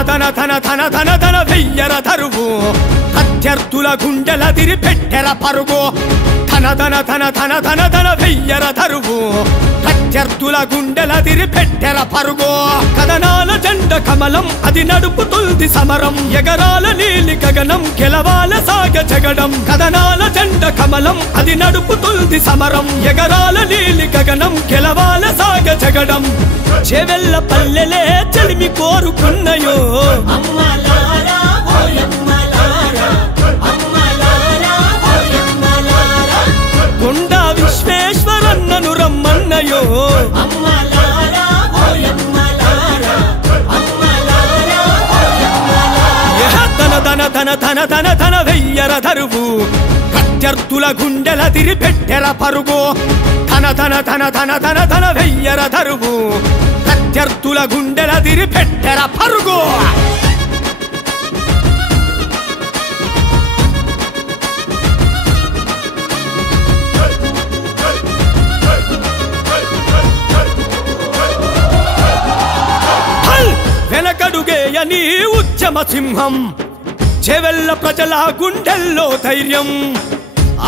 ధన ధన ధన ధన ధన వెయ్యర ధరువు ప్రత్యర్థుల గుండెలదిరి పెట్టెర పరుగు ధన ధన ధన ధన ధన ధన వెయ్యర ధరువు ప్రత్యర్థుల గుండెలదిరి పెట్టెర పరుగు కదనాల జెండ కమలం అది నడుపుతుంది సమరం ఎగరాల నీలి గగనం గెలవాల సాగ జగడం కదనాల జెండ కమలం అది నడుపుతుంది సమరం ఎగరాల నీలి గగనం గెలవాల సాగ జగడం చెవెల్ల పల్లెలే చెలిమి కోరుకున్నయో కొండా విశ్వేశ్వరన్నను రమ్మన్నయో ధన ధన ధన ధన ధన ధన వెయ్యర ధరువు ప్రత్యర్థుల గుండెలదిరి పెట్టెర పరుగు ధన ధన ధన ధన ధన ధన వెయ్యర ధరువు ప్రత్యర్థుల గుండెలదిరి పెట్టెర పరుగు వెనకడుగేయని ఉద్యమ సింహం చెవెల్ల ప్రజల గుండెల్లో ధైర్యం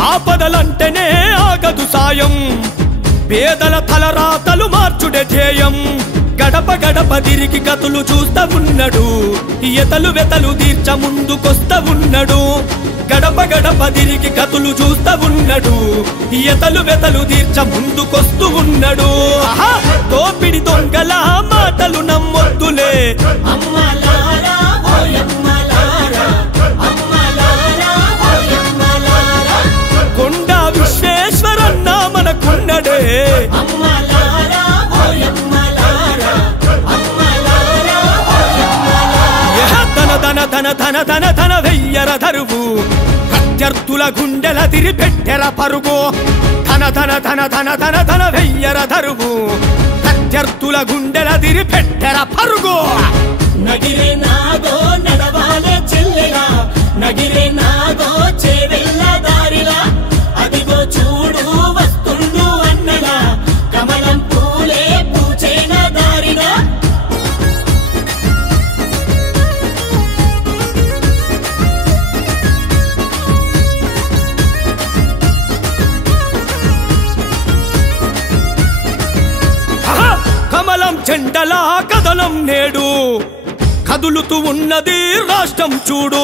ఆపదలంటేనే ఆగదు సాయం పేదల తలరాతలు మార్చుడే ధ్యేయం గడప గడప తిరిగి గతులు చూస్తా ఉన్నాడు ఎతలు వెతలు తీర్చ ముందుకొస్తా ఉన్నాడు గడప గడప తిరిగి గతులు చూస్తా ఉన్నాడు ఎతలు వెతలు తీర్చ ముందుకొస్తూ ఉన్నాడు దోపిడి దొంగల మాటలు నమ్మొద్దులే కొండా విశ్వేశ్వరన్న మనకున్నడే ధన ధన ధన ధన ధన వెయ్యర ధరువు ప్రత్యర్థుల గుండెలదిరి పెట్టెర పరుగు ధన ధన ధన ధన ధన ధన వెయ్యర ధరువు ప్రత్యర్థుల గుండెలదిరి పెట్టెర పరుగు నగిరే నాగో నడవాలే చెల్లెలా నగిరే నాగో చెవెల్ల దారిలా అదిగో చూడు వస్తుండు అన్నలా కమలం పూలే పూచేన దారిలా కమలం చెండలా కదలం నేడు కదులుతూ ఉన్నది రాష్ట్రం చూడు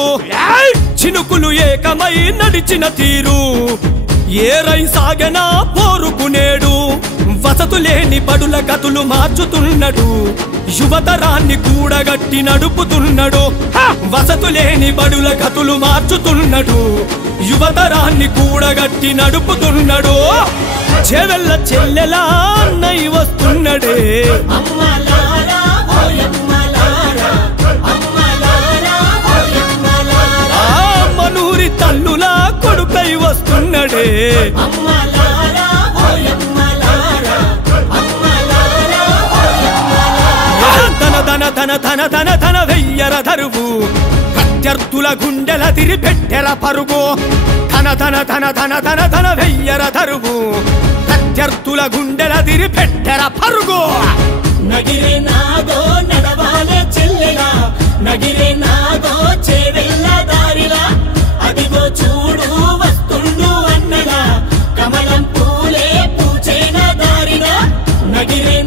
చినుకులు ఏకమై నడిచిన తీరు ఏరై సాగనా పోరుకునేడు వసతులేని బడుల గతులు మార్చుతున్నాడు యువతరాన్ని కూడగట్టి నడుపుతున్నాడు వసతులేని బడుల గతులు మార్చుతున్నాడు యువతరాన్ని కూడగట్టి నడుపుతున్నాడు చెవెల్ల చెల్లెలా అన్నై వస్తున్నడే మనూరి తల్లులా కొడుకై వస్తున్నడే ధన ధన ధన ధన ధన ధన వెయ్యర ధరువు ప్రత్యర్థుల గుండెలదిరి పెట్టెర పరుగు ధన ధన ధన ధన ధన ధన వెయ్యర ధరువు ప్రత్యర్థుల గుండెలదిరి పెట్టెర పరుగు నగిరే నాగో నడవాలే చెల్లెలా నగిరే నాగో చెవెల్ల దారిలా అదిగో చూడు వస్తుండు అన్నలా కమలం పూలే పూచేన దారిలా నగిరే